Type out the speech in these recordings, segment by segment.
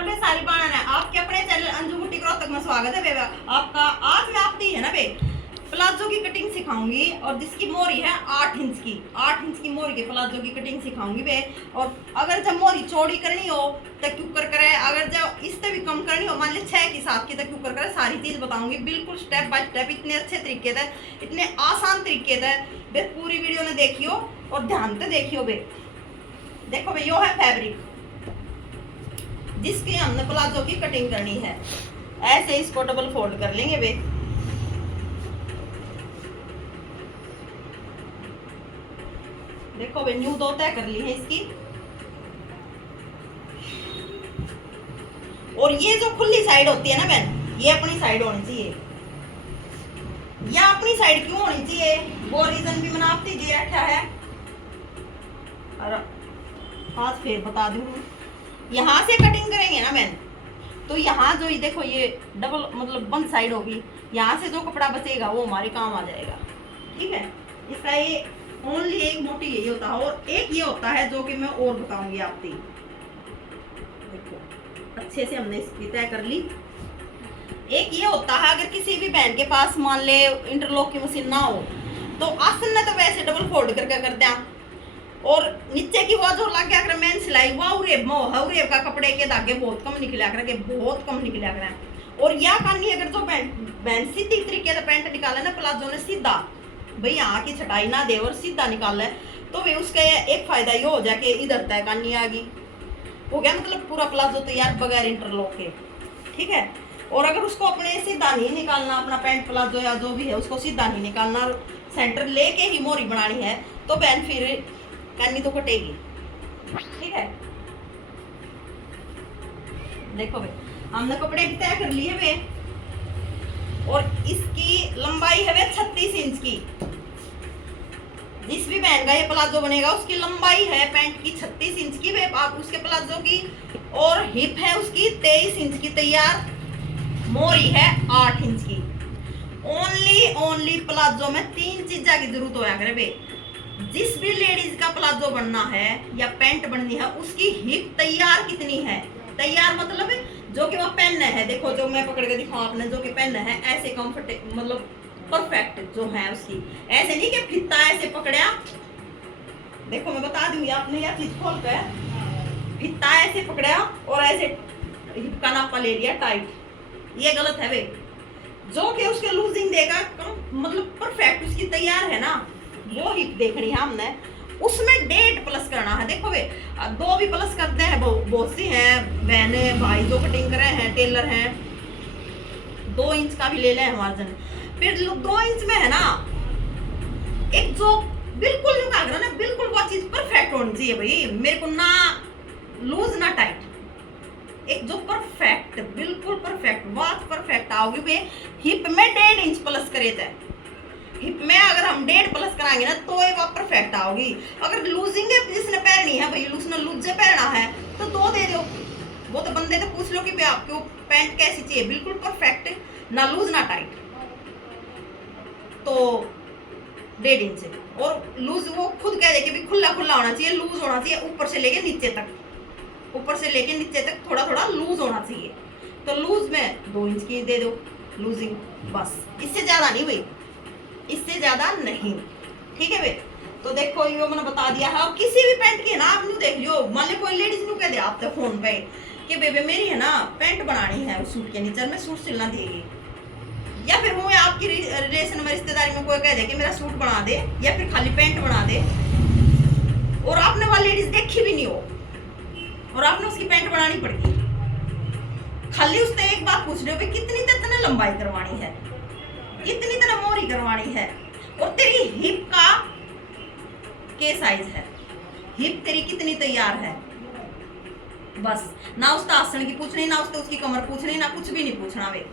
नमस्कार बे सारी बाणा है आपके अपने चैनल अंजू बुटीक रोहतक में स्वागत है बे आपका। आज मैं आपकी है ना बे प्लाजो की कटिंग सिखाऊंगी और जिसकी मोरी है 8 इंच की 8 इंच की मोरी के प्लाजो की कटिंग सिखाऊंगी बे। और अगर जब मोरी चौड़ी करनी हो तो क्यों कर करे, अगर जब इससे भी कम करनी हो मान ली 6 की 7 की तो क्यों कर करे, सारी चीज बताऊंगी बिल्कुल स्टेप बाय स्टेप, इतने अच्छे तरीके से, इतने आसान तरीके से बे। पूरी वीडियो ने देखियो और ध्यान से देखियो बे। देखो बे यो है फैब्रिक जिसकी हमने प्लाजो की कटिंग करनी है। ऐसे इसको डबल फोल्ड कर लेंगे बे। देखो बे न्यू 2 तय कर ली है इसकी। और ये जो खुली साइड होती है ना बहन, ये अपनी साइड होनी चाहिए। या अपनी साइड क्यों होनी चाहिए वो रीजन भी मैंने आपसे दे रखा है और हाथ फिर बता दूं। यहाँ से कटिंग करेंगे ना बहन तो यहाँ जो ये देखो ये डबल मतलब बंद साइड होगी, यहाँ से जो कपड़ा बचेगा वो हमारे काम आ जाएगा। ठीक है, इसका ये ओनली एक मोटी यही होता है और एक ये होता है जो कि मैं और बताऊंगी आपको। देखो अच्छे से हमने इसकी तय कर ली। एक ये होता है अगर किसी भी बहन के पास मान ले इंटरलॉक की मशीन ना हो तो आसन ने तो वैसे डबल फोल्ड करके कर दिया और नीचे की वो जो लग गया कर मैन सिलाई वो उरेब का कपड़े के धागे बहुत कम निकला कर, बहुत कम निकला कर। और या करनी अगर जो बहन सीधी तरीके से पैंट निकाले ना प्लाजो ने सीधा भाई यहाँ की छटाई ना दे और सीधा निकाले तो वे उसका एक फायदा ये हो जाए कि इधर तय करनी आ गई हो गया, मतलब पूरा प्लाजो तैयार बगैर इंटरलॉक के। ठीक है, और अगर उसको अपने सीधा नहीं निकालना, अपना पैंट प्लाजो या जो भी है उसको सीधा नहीं निकालना, सेंटर लेके ही मोरी बनानी है तो बहन फिर करनी तो कटेगी। ठीक है, देखो भाई हमने कपड़े की तय कर लिए वे और इसकी लंबाई है वे 36 इंच की। जिस भी बहन का ये प्लाजो बनेगा उसकी लंबाई है पैंट की 36 इंच की वे आप उसके प्लाजो की, और हिप है उसकी 23 इंच की तैयार, मोरी है 8 इंच की। ओनली प्लाजो में 3 चीजा की जरूरत होया करे बे। जिस भी लेडीज का प्लाजो बनना है या पैंट बननी है उसकी हिप तैयार कितनी है, तैयार मतलब जो कि वो पहनना है। देखो जो मैं पकड़ के दिखाऊं आपने जो कि पहनना है ऐसे कंफर्टेबल मतलब परफेक्ट जो है उसकी, ऐसे नहीं कि फित्ता ऐसे पकड़ा। देखो मैं बता दूंगी आपने यह चीज खोल कर, फित्ता ऐसे पकड़ा और ऐसे हिप का नापा ले लिया टाइट, ये गलत है वे। जो कि उसके लूजिंग देगा मतलब परफेक्ट उसकी तैयार है ना, वो हिप देखनी है हमने। उसमें 1.5 प्लस करना है। देखो वे 2 भी प्लस करते हैं बहुत सी हैं बहने भाई जो कटिंग करे हैं टेलर हैं, 2 इंच का भी ले लें मार्जिन। फिर 2 इंच में है ना एक जो बिल्कुल ना बिल्कुल वो चीज परफेक्ट होनी चाहिए भाई, मेरे को ना लूज ना टाइट, एक जो परफेक्ट बिल्कुल परफेक्ट बात परफेक्ट आओगी वे। हिप में 1.5 इंच प्लस करे थे, हिप में अगर हम 1.5 प्लस कराएंगे ना तो एक बात परफेक्ट आओगी। अगर लूजिंग जिसने पहननी है भाई उसने लूजे पहना है तो 2 दे दो, वो तो बंदे से पूछ लो कि आपको पैंट कैसी चाहिए, बिल्कुल परफेक्ट ना लूज ना टाइट तो 1.5 इंच। और लूज वो खुद कह दे कि भी खुला खुला होना चाहिए, लूज होना चाहिए ऊपर से लेके नीचे तक, ऊपर से लेके नीचे तक थोड़ा थोड़ा लूज होना चाहिए। तो लूज में 2 इंच की दे दो लूजिंग, बस इससे ज्यादा नहीं भाई, इससे ज्यादा नहीं। ठीक है भाई, तो देखो ये मैंने बता दिया है। और किसी भी पैंट की है ना आप नू देख लियो, मान लो कोई लेडीज नू कह दे आप तो फोन पे कि बेबे मेरी है ना पैंट बनानी है उस सूट के नीचे में सूट सिलना देगी, या फिर वो आपकी रिलेशन में रिश्तेदारी में कोई कह दे कि मेरा सूट बना दे या फिर खाली पैंट बना दे, और आपने वाली लेडीज देखी भी नहीं हो और आपने उसकी पैंट बनानी पड़ेगी, खाली उससे एक बात पूछ रहे हो कितनी तने लंबाई करवानी है, कितनी तरह मोरी करवानी है, और तेरी हिप का के साइज है, हिप तेरी कितनी तैयार है, बस ना उसका आसन की पूछनी ना उसकी कमर पूछनी ना कुछ भी नहीं पूछना वे।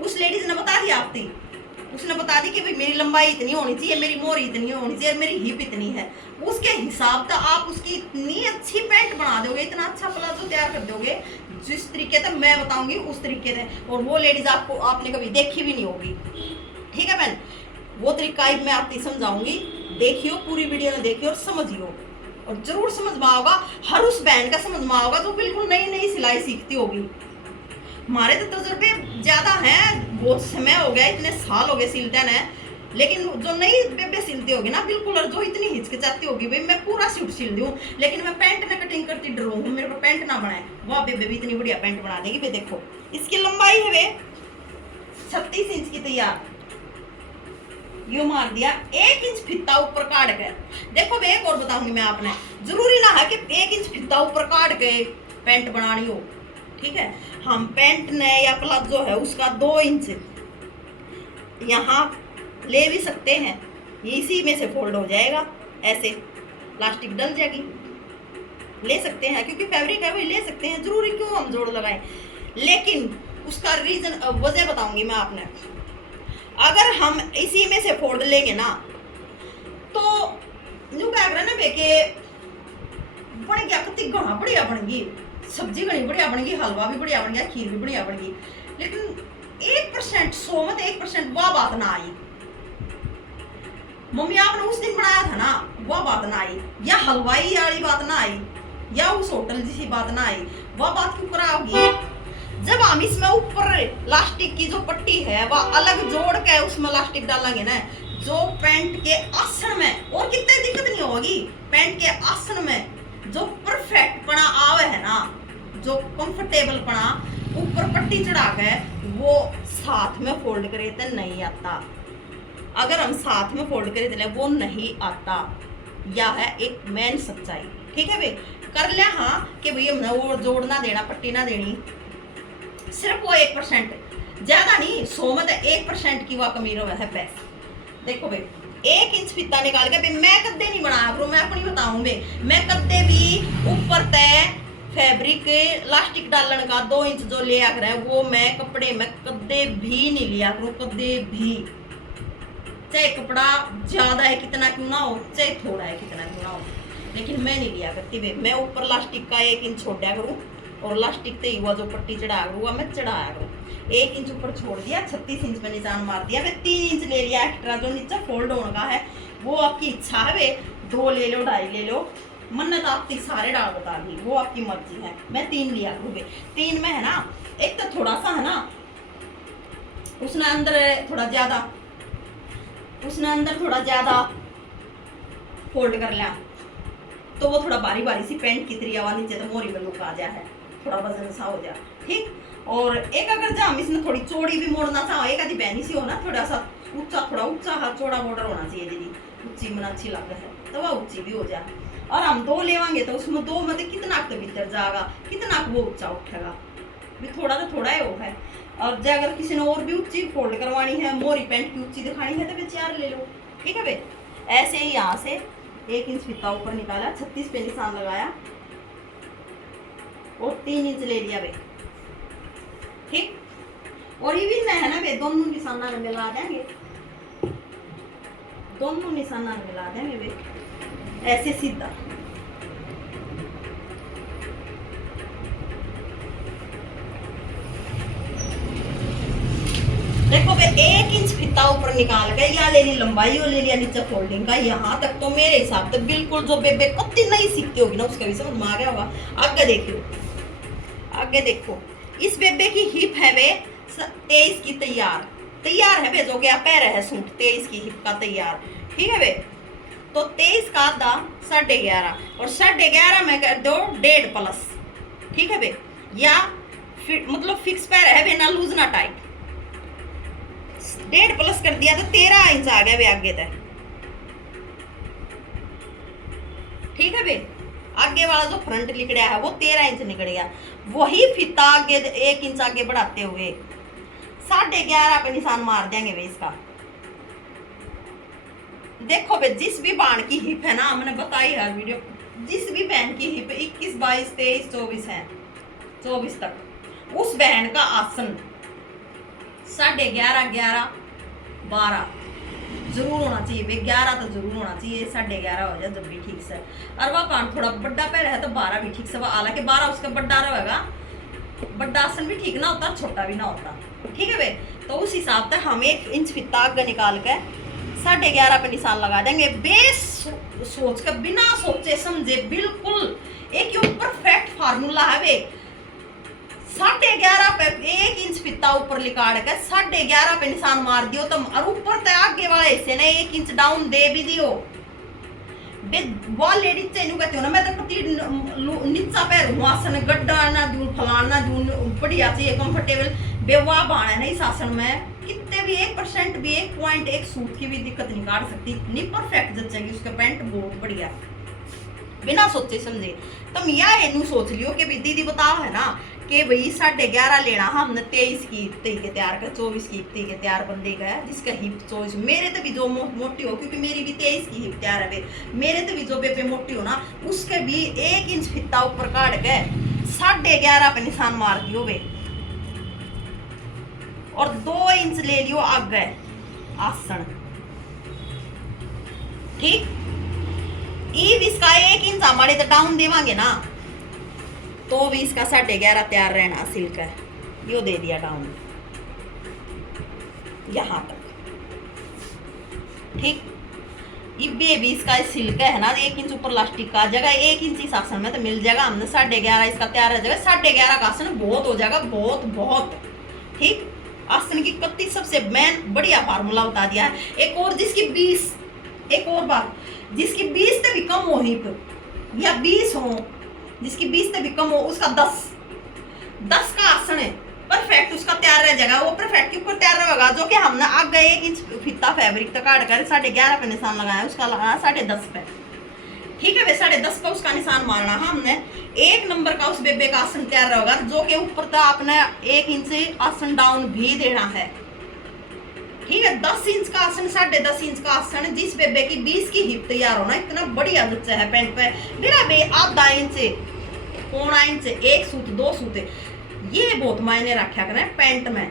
उस लेडीज ने बता दिया आपकी, उसने बता दी कि भाई मेरी लंबाई इतनी होनी चाहिए, मेरी मोरी इतनी होनी चाहिए, मेरी हिप इतनी है, उसके हिसाब से आप उसकी इतनी अच्छी पैंट बना दोगे, इतना अच्छा प्लाजो तैयार कर दोगे जिस तरीके से मैं बताऊंगी उस तरीके से, और वो लेडीज आपको आपने कभी देखी भी नहीं होगी। ठीक है बहन, वो तरीका मैं आपको समझाऊंगी, देखियो पूरी वीडियो में देखियो और समझियो। और जरूर समझ में आओगा, हर उस बहन का समझ में आओगा जो बिल्कुल नई नई सिलाई सीखती होगी। हमारे तो तजुर्बे ज्यादा हैं, बहुत समय हो गया, इतने साल हो गए सिलते हैं, लेकिन जो नई बेबे सिलती होगी ना बिल्कुल, और जो इतनी हिचकिचाती होगी भाई मैं पूरा सूट सिल दूं लेकिन मैं पैंट ना कटिंग करती डरू हूँ, मेरे को पैंट ना बनाए, वह बेबे भी इतनी बढ़िया पैंट बना देगी। भाई देखो इसकी लंबाई है वे 36 इंच की तैयार, यू मार दिया 1 इंच फित्ता ऊपर काट कर। देखो मैं एक और बताऊंगी मैं आपने, जरूरी ना है कि 1 इंच फित्ता ऊपर काट के पैंट बनानी हो, ठीक है। हम पैंट ने या प्लाजो है उसका 2 इंच यहाँ ले भी सकते हैं, इसी में से फोल्ड हो जाएगा, ऐसे प्लास्टिक डल जाएगी, ले सकते हैं क्योंकि फैब्रिक है वही ले सकते हैं, जरूरी क्यों हम जोड़ लगाएं। लेकिन उसका रीजन वजह बताऊंगी मैं आपने, अगर हम इसी में से फोल्ड लेंगे ना तो न्यू क्या कर ना बेके बन गया, कति घना बढ़िया बन गई, सब्जी घनी बढ़िया बन गई, हलवा भी बढ़िया बन गया, खीर भी बढ़िया बन गई, लेकिन 1% 100 में 1% वह बात ना आई। मम्मी आपने उस दिन बनाया था ना वह बात ना आई, या हलवाई वाली बात ना आई, या उस होटल जैसी बात ना आई, वह बात क्यों कराओगी। जब हम इसमें ऊपर लास्टिक की जो पट्टी है वह अलग जोड़ के उसमें लास्टिक डालेंगे ना, जो पैंट के आसन में, और कितनी दिक्कत नहीं होगी, पैंट के आसन में जो परफेक्ट पना आवे है ना, जो कंफर्टेबल पना ऊपर पट्टी चढ़ा के वो साथ में फोल्ड करे तो नहीं आता। अगर हम साथ में फोल्ड करे तो वो नहीं आता, यह है एक मेन सच्चाई, ठीक है भाई। कर लिया हाँ कि भाई हमने वो जोड़ना देना, पट्टी ना देनी, सिर्फ वो 1%, ज्यादा नहीं, 100 में 1% की वह कमी रहा है पैसे। देखो भाई 1 इंच फित्ता निकाल के भाई मैं कद्दे नहीं बनाया करूँ, मैं अपनी बताऊं भाई, मैं कद्दे भी ऊपर तय फैब्रिक लास्टिक डालने का 2 इंच जो लिया करे वो मैं कपड़े में कद्दे भी नहीं लिया करूँ, कद्दे भी, चाहे कपड़ा ज्यादा है कितना क्यों ना हो, चाहे थोड़ा है कितना क्यों ना हो, लेकिन मैं नहीं लिया करती भाई, मैं ऊपर लास्टिक का 1 इंच छोड़ दिया करूँ, और लास्टिक से हुआ जो पट्टी चढ़ाया हुआ मैं चढ़ाया करूँ, 1 इंच ऊपर छोड़ दिया, 36 इंच में निशान मार दिया, मैं 3 इंच ले लिया एक्स्ट्रा जो नीचे फोल्ड होने का है, वो आपकी इच्छा है वे 2 ले लो 2.5 ले लो, मन्नत आपकी सारे डाल बता दी, वो आपकी मर्जी है, मैं 3 लिया करूँ। 3 में है ना, एक तो थोड़ा सा है ना उसने अंदर थोड़ा ज्यादा फोल्ड कर लिया तो वो थोड़ा बारी बारी सी पैंट की तरिया वाली नीचे तो मोरी में लुक आ जाए, थोड़ा वजन सा हो जाए, ठीक। और एक अगर जहाँ इसमें थोड़ी चौड़ी भी मोड़ना चाहो, एक आधी बहनी सी हो ना, थोड़ा सा थोड़ा ऊंचा हाथ चौड़ा बॉर्डर होना चाहिए, दीदी ऊंची मन अच्छी लग है तो वह ऊंची भी हो जाए। और हम 2 लेवांगे तो उसमें 2 मतलब कितना तो भीतर जाएगा, कितना वो ऊंचा उठेगा, भी थोड़ा तो थोड़ा है वो है। और जो अगर किसी ने और भी ऊंची फोल्ड करवानी है, मोरी पैंट की ऊंची दिखानी है तो वे 4 ले लो, ठीक है भाई। ऐसे ही यहाँ से 1 इंच फित्ता ऊपर निकाला, 36 पे निशान लगाया और 3 इंच ले लिया भाई, ठीक। और ये भी है ना भाई, दोनों निशाना मिला देंगे, दोनों निशाना मिला देंगे भाई, ऐसे सीधा। देखो भाई 1 इंच फित्ता ऊपर निकाल के या ले ली लंबाई और ले लिया नीचे फोल्डिंग का, यहाँ तक तो मेरे हिसाब से बिल्कुल जो बेबे कत्ती नहीं सीखती होगी ना उसका भी समझ में आ गया होगा। आगे देखो इस बेबे की हिप है वे 23 की तैयार है वे, जो गया पैर है सूट 23 की हिप का तैयार, ठीक है वे। तो 23 का आधा 11.5 और 11.5 में कर दो 1.5 प्लस, ठीक है वे, या मतलब फिक्स पैर है वे, ना लूज ना टाइट, 1.5 प्लस कर दिया तो 13 इंच आ गया वे आगे तक, ठीक है वे। आगे वाला जो फ्रंट निकला है वो 13 इंच निकल गया, वही फीता आगे 1 इंच आगे बढ़ाते हुए 11.5 पे निशान मार देंगे वे इसका। देखो बे जिस भी बाण की हिप है ना, हमने बताई हर वीडियो, जिस भी बहन की हिप 21 22 23 24 है, 24 तक उस बहन का आसन 11.5 11 12 जरूर होना चाहिए भाई, 11 तो जरूर होना चाहिए, 11.5 हो जाए जब भी ठीक से। और वह कान थोड़ा बड़ा पैर है तो 12 भी ठीक से, हालांकि 12 उसका बड़ा रहेगा, बड़ा आसन भी ठीक ना होता, छोटा भी ना होता, ठीक है भाई। तो उस हिसाब से हम 1 इंच फित्ता आगे निकाल के 11.5 पे निशान लगा देंगे। बेस सोच कर, बिना सोचे समझे, बिल्कुल एक यो परफेक्ट फार्मूला है वे। 11.5 पे 1 इंच फिता ऊपर लिकाड़ के 11.5 पे निशान मार दियो तुम, और ऊपर तक आगे वाले हिस्से ने 1 इंच डाउन दे भी दियो। वो लेडीज चेनू कहती हो ना, मैं तो कति नीचा पैर हूँ, आसन गड्ढा ना दूं, फलाना दूं, बढ़िया चाहिए कंफर्टेबल बेवा बाण है इस आसन में। कितने भी 1% भी 1 पॉइंट 1 सूट की भी दिक्कत नहीं काट सकती, इतनी परफेक्ट जचेगी उसका पैंट, बहुत बढ़िया, बिना सोचे समझे। तुम यह एनू सोच लियो कि दीदी बताओ है ना कि भाई 11.5 लेना, हमने 23 की इतने के तैयार कर, 24 की इतने के तैयार बंदे का है, जिसका हिप 24, मेरे तो भी जो मोटी हो, क्योंकि मेरी भी 23 की हिप तैयार है, मेरे तो भी जो बेबे मोटी हो ना, उसके भी 1 इंच फिता ऊपर काट के 11.5 पे निशान मार दियो वे, और 2 इंच ले लियो आगे आसन, ठीक। इब इसका 1 इंच हमारे तो डाउन देवांगे ना, तो भी इसका 11.5 तैयार रहना सिल्क है, यो दे दिया डाउन यहां तक, ठीक। इब भी इसका सिल्क है ना, 1 इंच ऊपर लास्टिक का जगह 1 इंच इस आसन में तो मिल जाएगा, हमने 11.5 इसका तैयार रह जाएगा, 11.5 का आसन बहुत हो जाएगा, बहुत बहुत, ठीक। आसन की कत्ती सबसे मेन बढ़िया फार्मूला बता दिया है। एक और जिसकी 20, एक और बात, जिसकी 20 से भी कम हो हिप या 20 हो, जिसकी 20 से भी कम हो, उसका 10 का आसन है परफेक्ट, उसका तैयार रह जाएगा, वो परफेक्ट के ऊपर तैयार रहेगा, जो कि हमने आगे 1 इंच फिता फैब्रिक तक काट कर 11.5 पे निशान लगाया, उसका लगाना 10.5 पे, ठीक है वे 10.5 पे उसका निशान मारना है हमने। 1 नंबर का उस बेबे का आसन तैयार रहेगा, जो कि ऊपर तक आपने 1 इंच आसन डाउन भी देना है, ठीक है। 10 इंच का आसन, 10.5 इंच का आसन, जिस बेबे की 20 की हिप तैयार होना, इतना बढ़िया बच्चा है पैंट पे, मेरा बे आधा इंच, 1.25 इंच, 1 सूत 2 सूत, ये बहुत मायने रखा करें पैंट में,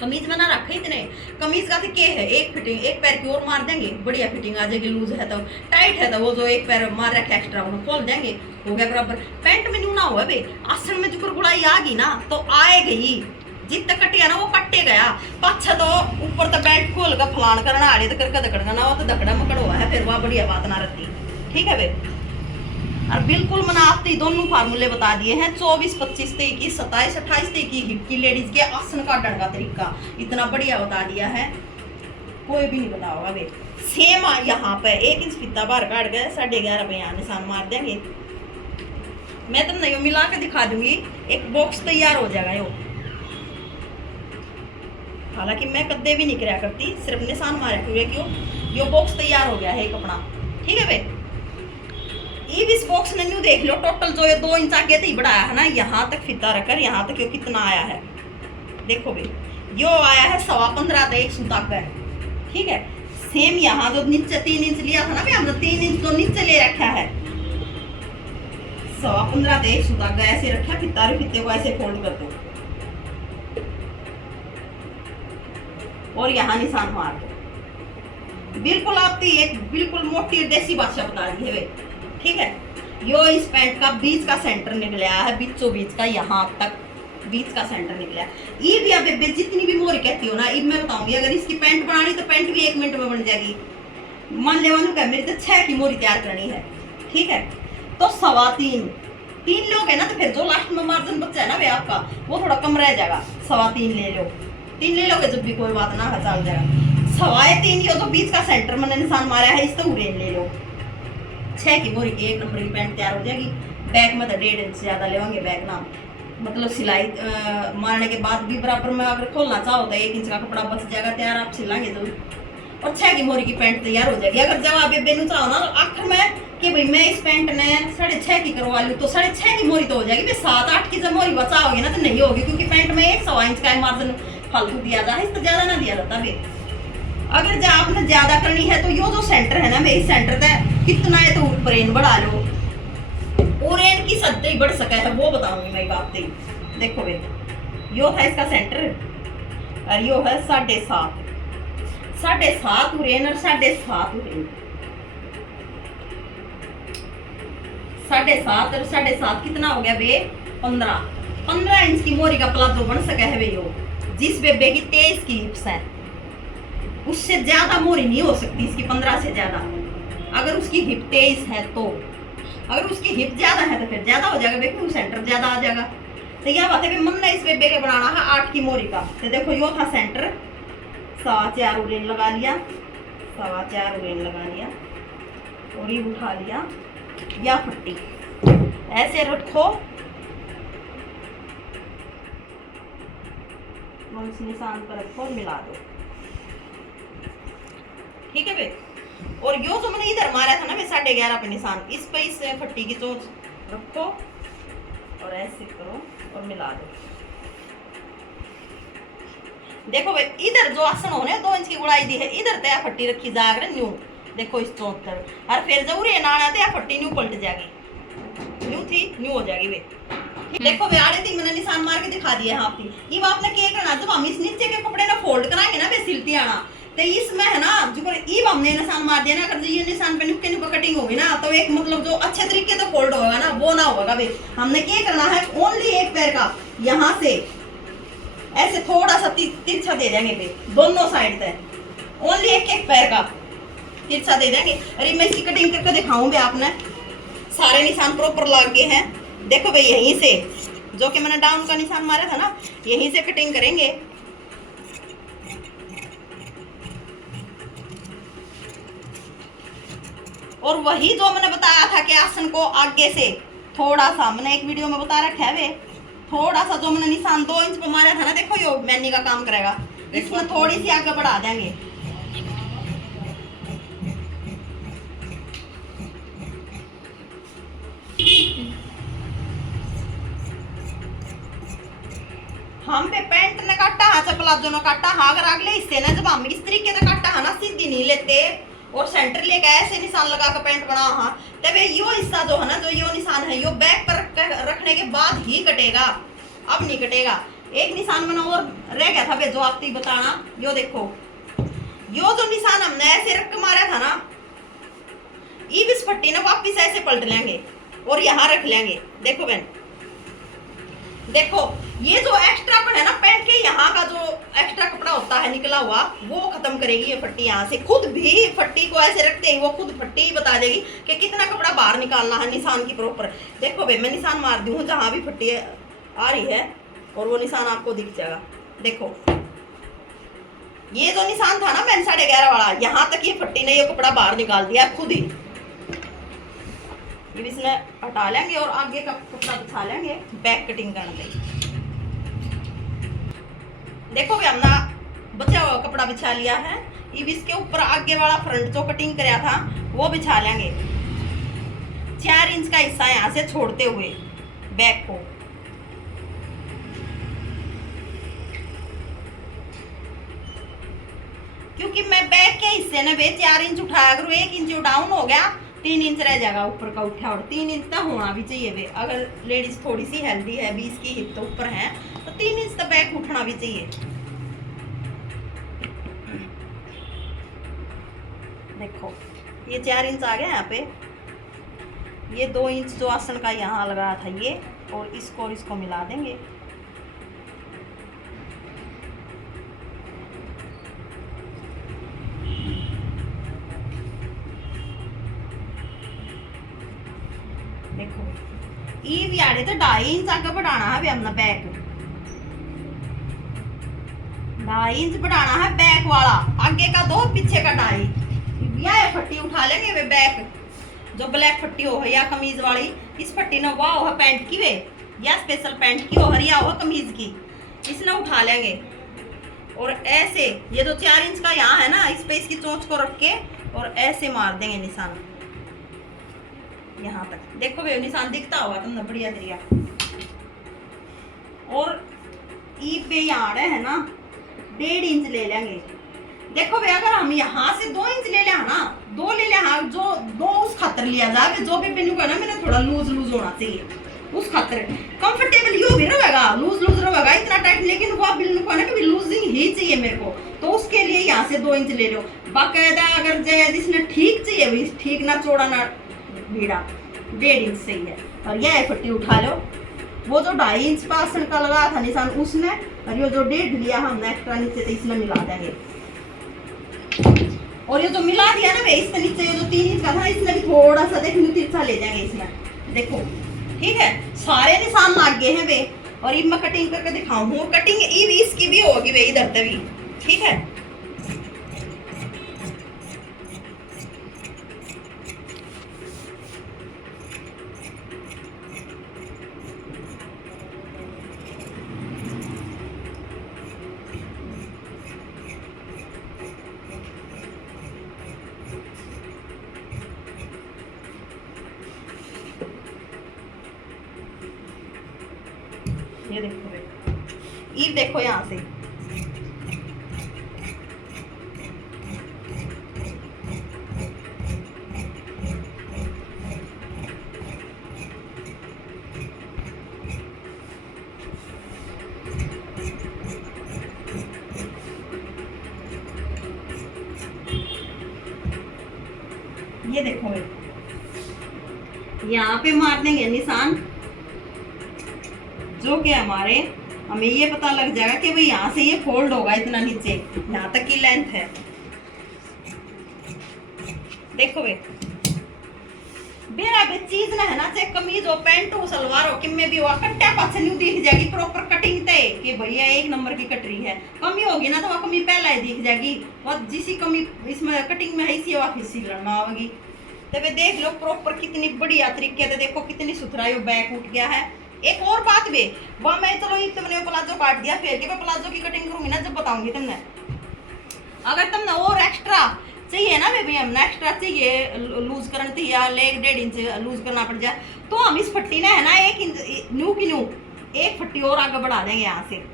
कमीज में ना रखे इतने। कमीज का तो क्या है, एक फिटिंग, एक पैर की ओर मार देंगे, बढ़िया फिटिंग आ जाएगी, लूज है तो, टाइट है तो वो जो एक पैर मार रखे एक्स्ट्रा उन्हें खोल देंगे, हो गया बराबर। पैंट में न्यू ना हुआ बे, आसन में जो गुड़ाई आ गई ना तो आएगी, जितना कटिया ना वो कटे गया, पाछा तो ऊपर तो बेल्ट खोल का फलान करना आ रही तो करके दकड़ना ना, वो तो दकड़ा मकड़ हुआ है, फिर वह बढ़िया बात ना रहती, ठीक है बे। और बिल्कुल मैंने आपको दोनों फार्मूले बता दिए हैं, 24, 25, 23, 27, 28 की हिप की लेडीज के आसन काटने का तरीका इतना बढ़िया बता दिया है, कोई भी नहीं बता होगा वे। सेम यहाँ पे 1 इंच फिता बाहर काट गए, 11.5 पे यहाँ निशान मार देंगे। मैं तुमने यो मिला के दिखा दूंगी, एक बॉक्स तैयार हो जाएगा यो, हालांकि मैं कद्दे भी नहीं कराया करती, सिर्फ निशान मारे हुए, क्यों यो बॉक्स तैयार हो गया है एक अपना, ठीक है भाई। इस बॉक्स ने न्यू देख लो, टोटल जो ये 2 इंच आगे तो ही बढ़ाया है ना, यहाँ तक फिता रखकर यहाँ तक यो कितना आया है, देखो भाई, यो आया है 15.25 1 सूत आगे, ठीक है। सेम यहाँ जो नीचे 3 इंच लिया था ना भाई हमने, 3 इंच तो नीचे ले रखा है, 15.25 1 सूत आगे ऐसे रखा, फिता फिते को ऐसे फोल्ड कर दो और यहाँ निशान मार दो, बिल्कुल आपकी एक बिल्कुल मोटी देसी भाषा बता दी है भाई, ठीक है। यो इस पैंट का बीच का सेंटर निकला है, बीचों बीच का यहाँ तक बीच का सेंटर निकला है। ये भी अब जितनी भी मोरी कहती हो ना, इब मैं बताऊंगी, अगर इसकी पैंट बनानी तो पैंट भी 1 मिनट में बन जाएगी, मान ले का मेरी तो 6 की मोरी तैयार करनी है, ठीक है। तो 3.25 लोग है ना, तो फिर जो लास्ट में मार्जिन बच्चा है ना भाई आपका, वो थोड़ा कम रह जाएगा, 3.25 ले लो, 3 ले लोगे जब भी कोई बात ना है, चल जाएगा। 3.25 यो जो बीच का सेंटर मैंने निशान मारा है, इस तो उड़ेन ले लो, 6 की मोरी की 1 नंबर की पैंट तैयार हो जाएगी। बैक में तो 1.5 इंच ज्यादा लेवांगे, बैक ना मतलब सिलाई मारने के बाद भी बराबर में अगर खोलना चाहो तो 1 इंच का कपड़ा बच जाएगा तैयार, आप सिलाएंगे तो, और 6 की मोरी की पैंट तैयार हो जाएगी। अगर जब आप बेनू चाहो ना तो आखिर में कि भाई मैं इस पैंट ने 6.5 की करवा लूँ, तो 6.5 की मोरी तो हो जाएगी, 7-8 की जब मोरी बचाओगे ना तो नहीं होगी, क्योंकि पैंट में 1.25 इंच का मार्जिन फालतू दिया जाए, इस तो ज्यादा ना दिया जाता भी। अगर जब आपने ज्यादा करनी है तो यो जो सेंटर है ना, मेरी सेंटर तक कितना है तो ऊपर बढ़ा लो, और एन की सद्दे ही बढ़ सका है वो बताऊंगी मैं बात। देखो भाई, यो है इसका सेंटर और यो है 7.5 उरेन और 7.5 उरेन, 7.5 और 7.5 कितना हो गया बे, 15 इंच की मोरी का प्लाजो बन सका है बे यो, जिस बेबे की 23 की हिप्स है, उससे ज्यादा मोरी नहीं हो सकती इसकी, 15 से ज्यादा। अगर उसकी हिप 23 है तो, अगर उसकी हिप ज्यादा है तो फिर ज्यादा हो जाएगा क्योंकि सेंटर ज्यादा आ जाएगा। तो यह बात है कि मन ने इस बेबे के बनाना है 8 की मोरी का। तो देखो यो था सेंटर, 4.25 उरेन लगा लिया, 4.25 उरेन लगा लिया और ये उठा लिया या फट्टी ऐसे रखो और इस निशान पर रखो और मिला दो, ठीक है बे। और यो जो मैंने इधर मारा था ना मैं 11.5 पे निशान, इस पे इस फट्टी की चोंच रखो और ऐसे करो और मिला दो। देखो भाई इधर जो आसन होने 2 इंच की गुड़ाई दी है, इधर तया फट्टी रखी जागर न्यू, देखो इस चोंच पर और फिर जब उरे ना तया फट्टी न्यू पलट जाएगी, न्यू थी न्यू हो जाएगी वे। देखो वे आड़े थी मैंने निशान मार के दिखा दिया है आपकी। ये आपने क्या करना, जब हम इस नीचे के कपड़े ना फोल्ड कराएंगे ना वे सिलती आना, तो इसमें है ना जो ईब हमने निशान मार दिया ना, अगर ये निशान पे नुक्के नुक्के कटिंग होगी ना तो एक मतलब जो अच्छे तरीके से फोल्ड होगा ना वो ना होगा वे। हमने क्या करना है, ओनली एक पैर का यहाँ से ऐसे थोड़ा सा तिरछा दे देंगे वे दोनों साइड से, ओनली एक पैर का तिरछा दे देंगे। अरे मैं इसकी कटिंग करके दिखाऊं भी, आपने सारे निशान प्रॉपर लग गए हैं। देखो भाई यहीं से जो कि मैंने डाउन का निशान मारा था ना, यहीं से कटिंग करेंगे। और वही जो मैंने बताया था कि आसन को आगे से थोड़ा सा, मैंने एक वीडियो में बता रखा है वे, थोड़ा सा जो मैंने निशान 2 इंच पे मारा था ना, देखो यो मैनी का काम करेगा, इसमें थोड़ी सी आगे बढ़ा देंगे। हम पे पैंट ने काटा हाँ, प्लाजो ने काटा हाँ, अगर अगले हिस्से ने जब हम इस तरीके से काटा है ना, सीधी नहीं लेते और सेंटर लेके ऐसे निशान लगा के पैंट बना हाँ, तब यो हिस्सा जो है ना, जो यो निशान है यो बैक पर रखने के बाद ही कटेगा, अब नहीं कटेगा। एक निशान मैंने और रह गया था जो आपको बताना, यो देखो यो जो निशान हमने ऐसे रख के मारा था ना, इस फट्टी ने वापिस ऐसे पलट लेंगे और यहाँ रख लेंगे। देखो बहन देखो ये जो एक्स्ट्रा पर है ना पैंट के यहाँ का जो एक्स्ट्रा कपड़ा होता है निकला हुआ, वो खत्म करेगी ये फट्टी। यहाँ से खुद भी फट्टी को ऐसे रखते ही वो खुद फट्टी ही बता देगी कि कितना कपड़ा बाहर निकालना है निशान की प्रॉपर। देखो भाई मैं निशान मार दी हूँ जहाँ भी फट्टी आ रही है और वो निशान आपको दिख जाएगा। देखो ये जो निशान था ना मैंने 11.5 वाला, यहाँ तक ये फट्टी ने ये कपड़ा बाहर निकाल दिया खुद ही। ये इसमें हटा लेंगे और आगे का कपड़ा बिछा लेंगे बैक कटिंग करने के। देखो भी हमने बचा हुआ कपड़ा बिछा लिया है, अब इसके ऊपर आगे वाला फ्रंट जो कटिंग कराया था वो बिछा लेंगे। 4 इंच का हिस्सा यहाँ से छोड़ते हुए बैक को, क्योंकि मैं बैक के हिस्से ने वे 4 इंच उठाया, अगर 1 इंच डाउन हो गया 3 इंच रह जाएगा ऊपर का उठा, और 3 इंच तक होना भी चाहिए वे। अगर लेडीज थोड़ी सी हेल्दी है, 20 की हिप तो ऊपर है, तो 3 इंच तक बैक उठना भी चाहिए। देखो ये 4 इंच आ गया यहाँ पे, ये 2 इंच जो आसन का यहाँ लगाया था ये, और इसको मिला देंगे। देखो ये भी आड़े तो 2.5 इंच आगे बढ़ाना है भी हमने बैक, 2.5 इंच बढ़ाना है बैक वाला, आगे का 2 पीछे का 2.5। यह फट्टी उठा लेंगे वे बैक, जो ब्लैक फट्टी हो या कमीज वाली, इस फट्टी ने वाह हो पैंट की वे या स्पेशल पैंट की हो हरिया हो कमीज की, इसने उठा लेंगे। और ऐसे ये जो 4 इंच का यहाँ है ना, इस पे इसकी चोंच को रख के और ऐसे मार देंगे निशान यहाँ तक। देखो वे निशान दिखता होगा तुमने बढ़िया तरीका। और ई पे यहाँ है ना 1.5 इंच ले लेंगे। देखो वे अगर हम यहाँ से 2 इंच ले लिया ना, 2 ले लिया, जो 2 उस खातर लिया जाए जो भी पेनू का ना मेरा थोड़ा लूज होना चाहिए, उस खातर कंफर्टेबल यो भी रहेगा, लूज रहेगा इतना टाइट, लेकिन वो बिल्कुल को ना कभी लूजिंग ही चाहिए मेरे को, तो उसके लिए यहाँ से 2 इंच ले लो। बाकायदा अगर जिसने ठीक चाहिए ठीक ना चौड़ा ना भीड़ा, 1.5 इंच सही है। और यह फट्टी उठा लो, वो जो 2.5 इंच का आसन का लगा था निशान उसने, और ये जो 1.5 लिया हमने एक्स्ट्रा नीचे से इसमें मिला देंगे। और ये जो मिला दिया ना वे इसके नीचे ये जो 3 इंच का था इसमें भी थोड़ा सा देखो तिरछा ले जाएंगे इसमें, देखो ठीक है। सारे निशान लग गए हैं वे। और ये मैं कटिंग करके दिखाऊं, कटिंग इसकी भी होगी वे इधर तभी, ठीक है। ये देखो ईव देखो यहाँ से, ये देखो यहाँ पे मार देंगे निशान, जो कि हमें ये पता लग जाएगा कि भाई यहाँ से ये फोल्ड होगा इतना नीचे, यहाँ तक की लेंथ है। देखो वे बेरा बे चीज ना है ना, चाहे कमीज हो पैंट हो सलवार हो, किम में भी हो कट्टा पाछे नहीं दिख जाएगी प्रॉपर कटिंग तय कि भैया 1 नंबर की कट रही है। कमी होगी ना तो वह कमी पहला ही दिख जाएगी, और जिसी कमी इसमें कटिंग में है इसी वह फिर सिलन में आवेगी। तो वे देख लो प्रॉपर कितनी बढ़िया तरीके से, देखो कितनी सुथराई बैक उठ गया है। एक और बात वे वह मैं चलो ये तुमने प्लाजो काट दिया, फिर के मैं प्लाजो की कटिंग करूंगी ना जब बताऊंगी तुमने। अगर तुमने और एक्स्ट्रा चाहिए ना वे हमने एक्स्ट्रा चाहिए लूज करना थी या लेग 1.5 इंच लूज करना पड़ जाए, तो हम इस फट्टी ना है ना 1 इंच न्यू की न्यू 1 फट्टी और आगे बढ़ा देंगे। यहाँ से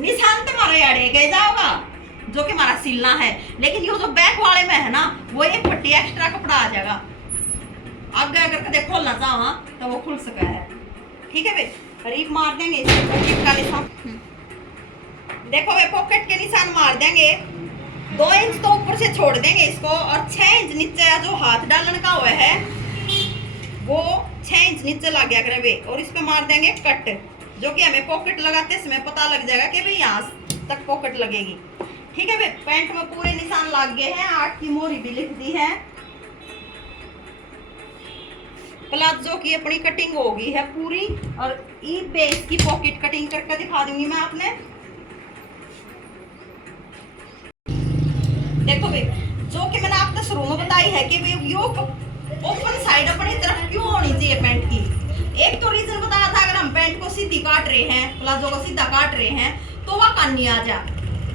निशान तुम्हारा यार गए जाओगा जो कि हमारा सिलना है, लेकिन ये जो बैक वाले में है ना वो 1 फट्टी एक्स्ट्रा कपड़ा आ जाएगा। आगे अगर कदे खोलना चाहो तो वो खुल सका है, ठीक है भाई। रीप मार देंगे इसे पॉकेट का निशान, देखो वे पॉकेट के निशान मार देंगे। 2 इंच तो ऊपर से छोड़ देंगे इसको, और 6 इंच नीचे जो हाथ डालने का हुआ है वो 6 इंच नीचे लग गया करे वे, और इस पे मार देंगे कट, जो कि हमें पॉकेट लगाते समय पता लग जाएगा कि भाई यहाँ तक पॉकेट लगेगी, ठीक है भाई। पैंट में पूरे निशान लग गए हैं, 8 की मोहरी भी लिख दी है। प्लाजो की अपनी कटिंग हो गई है पूरी, और ई बेस की पॉकेट कटिंग करके दिखा दूंगी मैं आपने। देखो भाई जो कि मैंने आपको शुरू में बताई है कि भाई यो ओपन साइड अपनी तरफ क्यों होनी चाहिए पैंट की। एक तो रीजन बताया था अगर हम पैंट को सीधी काट रहे हैं, प्लाजो को सीधा काट रहे हैं तो वह कानी आ जा,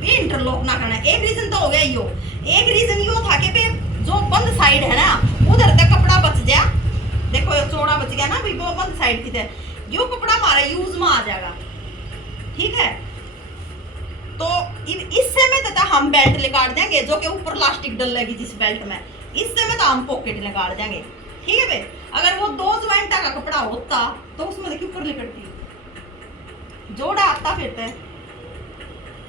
ये इंटरलॉक ना करना। एक रीजन तो हो गया यो। एक रीजन यो था कि भाई जो बंद साइड है ना उधर तक कपड़ा बच जाए, देखो ये चौड़ा बच गया ना भाई वो बंद साइड की तरह, यो कपड़ा हमारा यूज में आ जाएगा, ठीक है। तो इससे में तो हम बेल्ट निकाल देंगे जो कि ऊपर प्लास्टिक डलेगी जिस बेल्ट में, इससे में तो हम पॉकेट निकाल देंगे, ठीक है भाई। अगर वो 2 ज्वाइंट का कपड़ा होता तो उसमें देखिए ऊपर लिपटती, जोड़ा आता फिर तो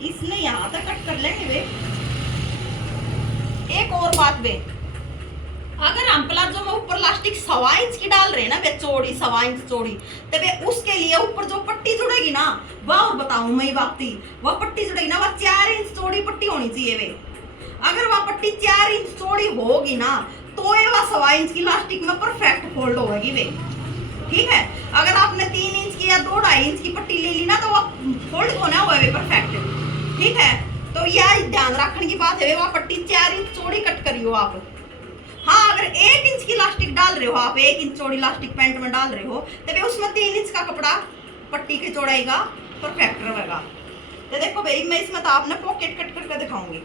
इसने यहाँ तक कट कर लेंगे वे। एक और बात वे, अगर हम प्लाजो में ऊपर लास्टिक 1.25 इंच की डाल रहे हैं ना वे चौड़ी 1.25 इंच चौड़ी, तो वे उसके लिए ऊपर जो पट्टी जुड़ेगी ना वह और बताऊं मैं बात थी, वह पट्टी जुड़ेगी ना वह 4 इंच चौड़ी पट्टी होनी चाहिए वे। अगर वह पट्टी 4 इंच चौड़ी होगी ना तो ये वह 1.25 इंच की लास्टिक में परफेक्ट फोल्ड होगी वे, ठीक है। अगर आपने 3 इंच की या 2.5 इंच की पट्टी ले ली ना तो वह फोल्ड होना हुआ वे परफेक्ट, ठीक है। तो यह ध्यान रखने की बात है, वह पट्टी 4 इंच चौड़ी कट करियो आप। हाँ अगर 1 इंच की लास्टिक डाल रहे हो आप, 1 इंच चौड़ी लास्टिक पैंट में डाल रहे हो तभी उसमें 3 इंच का कपड़ा पट्टी की चौड़ाई का परफेक्ट रहेगा। तो देखो भाई मैं इसमें तो आपने पॉकेट कट करके दिखाऊंगी।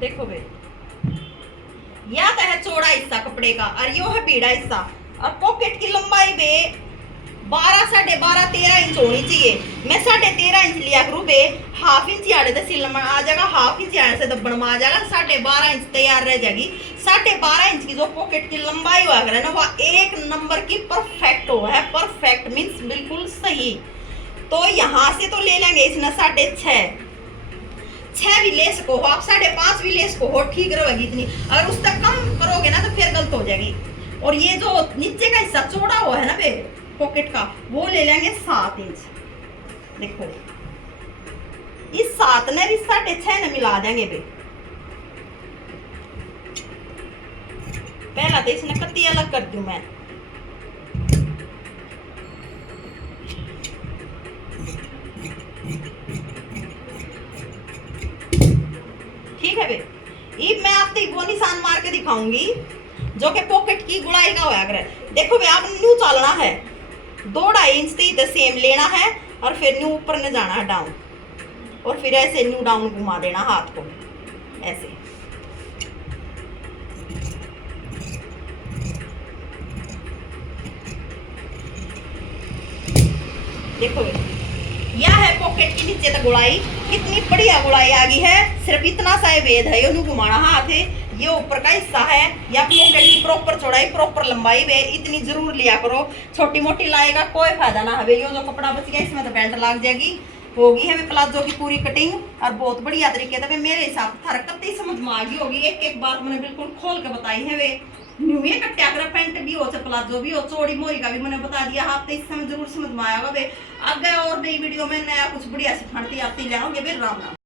देखो भाई यह तो है चौड़ा हिस्सा कपड़े का और यो है पीड़ा हिस्सा, और पॉकेट की लंबाई बे 12 12.5 13 इंच होनी चाहिए। मैं 13.5 इंच लिया करूँ बे, हाफ इंच आड़े से सिल में आ जाएगा, हाफ इंच आड़े से दब्बन में आ जाएगा, 12.5 इंच तैयार रह जाएगी। 12.5 इंच की जो पॉकेट की लंबाई हुआ करे ना, वह एक नंबर की परफेक्ट हो है। परफेक्ट मीन्स बिल्कुल सही। तो यहाँ से तो ले लेंगे इसने 6.5, 6 भी ले सको हो आप, 5.5 भी ले सको हो, ठीक रहेगी इतनी। अगर उस तक कम करोगे ना तो फिर गलत हो जाएगी। और ये जो नीचे का हिस्सा चौड़ा हुआ है ना बे पॉकेट का, वो ले लेंगे 7 इंच। देखो इस 7 ने भी 6.5 ने मिला देंगे बे। पहला तो इसने कत्ती अलग कर दूं मैं। ठीक है बे, अब मैं आपको वो निशान मार के दिखाऊंगी जो कि पॉकेट की गुड़ाई का होया करे। देखो बे, आप न्यू चलना है 2.5 इंच तो इधर सेम लेना है, और फिर न्यू ऊपर न जाना है डाउन, और फिर ऐसे न्यू डाउन घुमा देना हाथ को ऐसे। देखो यह है पॉकेट की नीचे तक गुड़ाई, कितनी बढ़िया गुड़ाई आ गई है। सिर्फ इतना सा वेद है, ये घुमाना हाथ है, ये ऊपर का हिस्सा है, या पॉकेट की प्रॉपर चौड़ाई प्रॉपर लंबाई वे इतनी जरूर लिया करो। छोटी मोटी लाएगा कोई फायदा ना है। ये जो कपड़ा बच गया इसमें तो बेल्ट लाग जाएगी। होगी हमें प्लाजो की पूरी कटिंग, और बहुत बढ़िया तरीके से मेरे हिसाब से हरकत समझ में आ गई होगी। एक एक बात मैंने बिल्कुल खोल के बताई है। वे न्यू ये कट्या कर पैंट भी हो, प्लाजो भी हो, चौड़ी मोरी का भी मैंने बता दिया। आप तो इस समय जरूर समझ में आएगा। वे आगे और नई वीडियो में नया कुछ बढ़िया सिखाती आती जाओगे। राम राम।